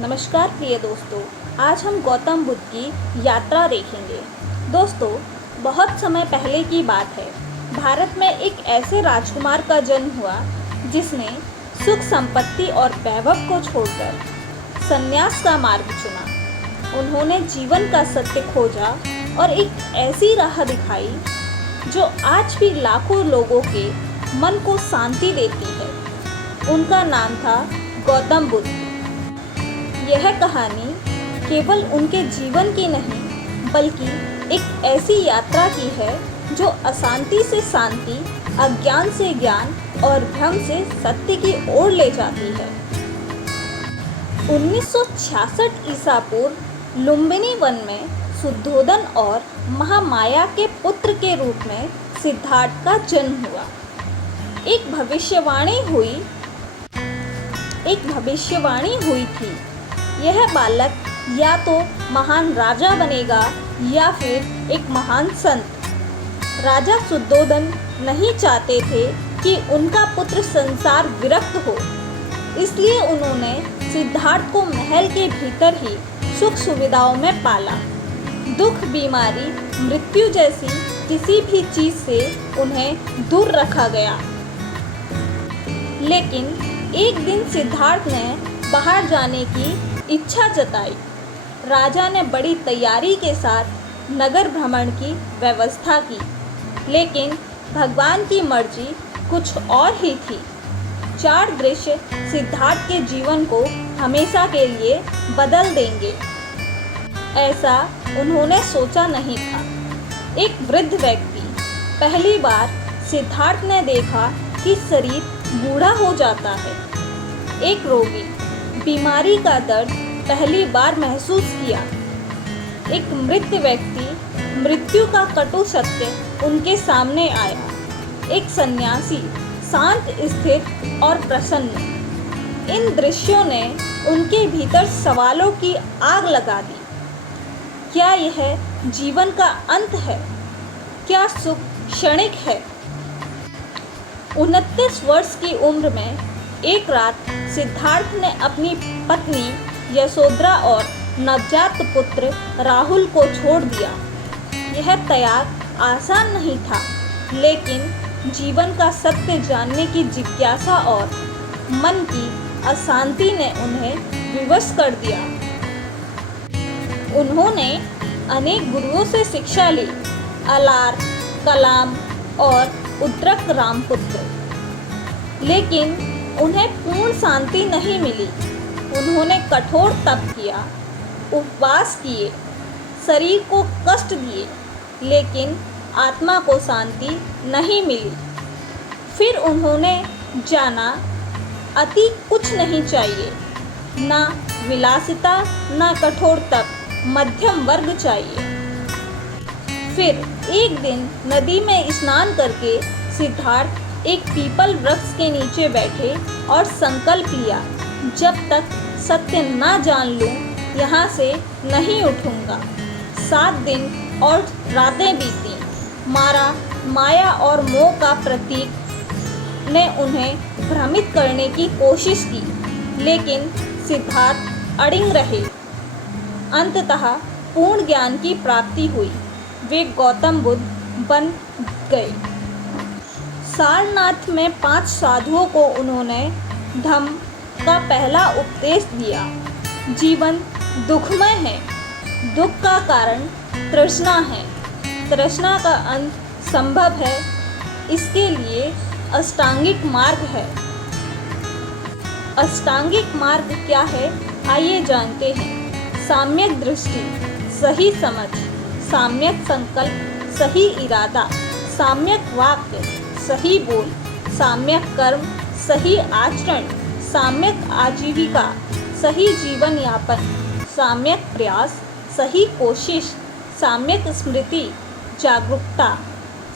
नमस्कार प्रिय दोस्तों, आज हम गौतम बुद्ध की यात्रा देखेंगे। दोस्तों, बहुत समय पहले की बात है। भारत में एक ऐसे राजकुमार का जन्म हुआ जिसने सुख संपत्ति और वैभव को छोड़कर संन्यास का मार्ग चुना। उन्होंने जीवन का सत्य खोजा और एक ऐसी राह दिखाई जो आज भी लाखों लोगों के मन को शांति देती है। उनका नाम था गौतम बुद्ध। यह कहानी केवल उनके जीवन की नहीं बल्कि एक ऐसी यात्रा की है जो अशांति से शांति, अज्ञान से ज्ञान और भ्रम से सत्य की ओर ले जाती है। 1966 ईसा पूर्व लुम्बिनी वन में शुद्धोधन और महामाया के पुत्र के रूप में सिद्धार्थ का जन्म हुआ। एक भविष्यवाणी हुई थी, यह बालक या तो महान राजा बनेगा या फिर एक महान संत। राजा शुद्धोधन नहीं चाहते थे कि उनका पुत्र संसार विरक्त हो, इसलिए उन्होंने सिद्धार्थ को महल के भीतर ही सुख सुविधाओं में पाला। दुख, बीमारी, मृत्यु जैसी किसी भी चीज़ से उन्हें दूर रखा गया। लेकिन एक दिन सिद्धार्थ ने बाहर जाने की इच्छा जताई। राजा ने बड़ी तैयारी के साथ नगर भ्रमण की व्यवस्था की, लेकिन भगवान की मर्जी कुछ और ही थी। 4 दृश्य सिद्धार्थ के जीवन को हमेशा के लिए बदल देंगे, ऐसा उन्होंने सोचा नहीं था। एक वृद्ध व्यक्ति। पहली बार सिद्धार्थ ने देखा कि शरीर बूढ़ा हो जाता है। एक रोगी। बीमारी का दर्द पहली बार महसूस किया। एक मृत व्यक्ति। मृत्यु का कटु सत्य उनके सामने आया। एक सन्यासी, शांत, स्थिर और प्रसन्न। इन दृश्यों ने उनके भीतर सवालों की आग लगा दी। क्या यह जीवन का अंत है? क्या सुख क्षणिक है? 29 वर्ष की उम्र में एक रात सिद्धार्थ ने अपनी पत्नी यशोधरा और नवजात पुत्र राहुल को छोड़ दिया। यह त्याग आसान नहीं था, लेकिन जीवन का सत्य जानने की जिज्ञासा और मन की अशांति ने उन्हें विवश कर दिया। उन्होंने अनेक गुरुओं से शिक्षा ली, अलार, कलाम और उद्रक रामपुत्र, लेकिन उन्हें पूर्ण शांति नहीं मिली। उन्होंने कठोर तप किया, उपवास किए, शरीर को कष्ट दिए, लेकिन आत्मा को शांति नहीं मिली। फिर उन्होंने जाना, अति कुछ नहीं चाहिए, ना विलासिता ना कठोर तप, मध्यम वर्ग चाहिए। फिर एक दिन नदी में स्नान करके सिद्धार्थ एक पीपल वृक्ष के नीचे बैठे और संकल्प लिया, जब तक सत्य ना जान लूं, यहाँ से नहीं उठूंगा। 7 दिन और रातें बीती। माया और मोह का प्रतीक ने उन्हें भ्रमित करने की कोशिश की, लेकिन सिद्धार्थ अड़िग रहे। अंततः पूर्ण ज्ञान की प्राप्ति हुई। वे गौतम बुद्ध बन गए। सारनाथ में 5 साधुओं को उन्होंने धम्म का पहला उपदेश दिया। जीवन दुखमय है। दुख का कारण तृष्णा है। तृष्णा का अंत संभव है। इसके लिए अष्टांगिक मार्ग है। अष्टांगिक मार्ग क्या है, आइए जानते हैं। साम्यक दृष्टि, सही समझ, साम्यक संकल्प, सही इरादा, साम्यक वाक्य, सही बोल, साम्यक कर्म, सही आचरण, साम्यक आजीविका, सही जीवन यापन, साम्यक प्रयास, सही कोशिश, साम्यक स्मृति, जागरूकता,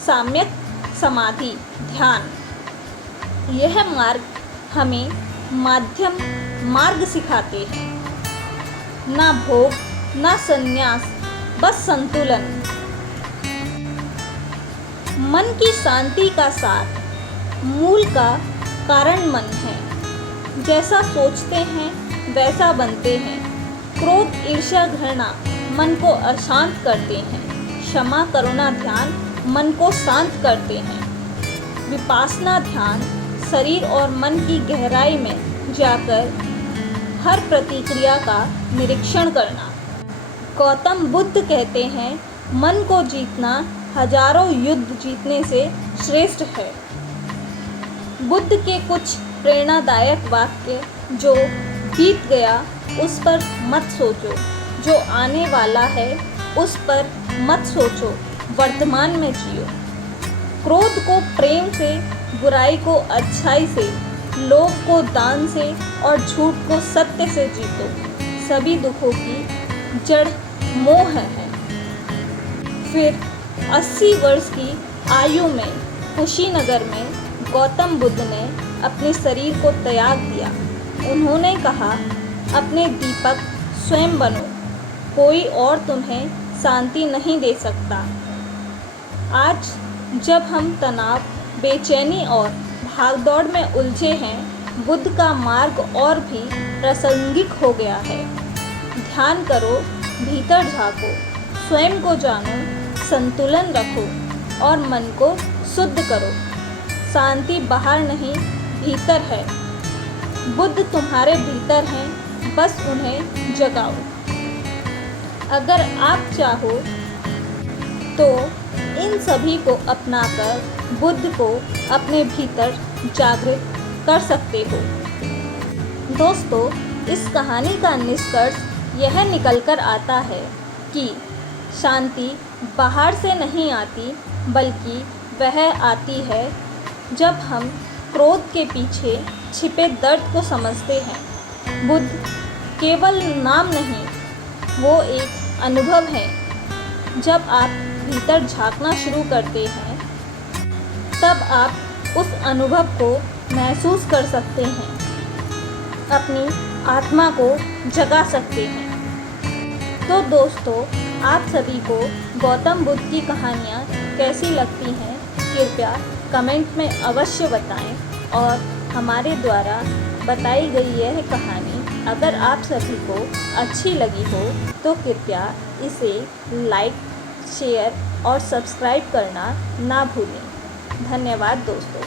साम्यक समाधि, ध्यान। यह मार्ग हमें मध्यम मार्ग सिखाते हैं। ना भोग, ना संन्यास, बस संतुलन। मन की शांति का सार, मूल का कारण मन है। जैसा सोचते हैं वैसा बनते हैं। क्रोध, ईर्ष्या, घृणा मन को अशांत करते हैं। क्षमा, करुणा, ध्यान मन को शांत करते हैं। विपासना ध्यान शरीर और मन की गहराई में जाकर हर प्रतिक्रिया का निरीक्षण करना। गौतम बुद्ध कहते हैं, मन को जीतना हजारों युद्ध जीतने से श्रेष्ठ है। बुद्ध के कुछ प्रेरणादायक वाक्य, जो बीत गया उस पर मत सोचो, जो आने वाला है उस पर मत सोचो, वर्तमान में जियो। क्रोध को प्रेम से, बुराई को अच्छाई से, लोभ को दान से और झूठ को सत्य से जीतो। सभी दुखों की जड़ मोह है। फिर 80 वर्ष की आयु में कुशीनगर में गौतम बुद्ध ने अपने शरीर को त्याग दिया। उन्होंने कहा, अपने दीपक स्वयं बनो, कोई और तुम्हें शांति नहीं दे सकता। आज जब हम तनाव, बेचैनी और भागदौड़ में उलझे हैं, बुद्ध का मार्ग और भी प्रासंगिक हो गया है। ध्यान करो, भीतर झांको, स्वयं को जानो, संतुलन रखो और मन को शुद्ध करो। शांति बाहर नहीं, भीतर है। बुद्ध तुम्हारे भीतर हैं, बस उन्हें जगाओ। अगर आप चाहो तो इन सभी को अपनाकर बुद्ध को अपने भीतर जागृत कर सकते हो। दोस्तों, इस कहानी का निष्कर्ष यह निकल कर आता है कि शांति बाहर से नहीं आती, बल्कि वह आती है जब हम क्रोध के पीछे छिपे दर्द को समझते हैं। बुद्ध केवल नाम नहीं, वो एक अनुभव है। जब आप भीतर झांकना शुरू करते हैं, तब आप उस अनुभव को महसूस कर सकते हैं, अपनी आत्मा को जगा सकते हैं। तो दोस्तों, आप सभी को गौतम बुद्ध की कहानियाँ कैसी लगती हैं, कृपया कमेंट में अवश्य बताएं। और हमारे द्वारा बताई गई यह कहानी अगर आप सभी को अच्छी लगी हो तो कृपया इसे लाइक, शेयर और सब्सक्राइब करना ना भूलें। धन्यवाद दोस्तों।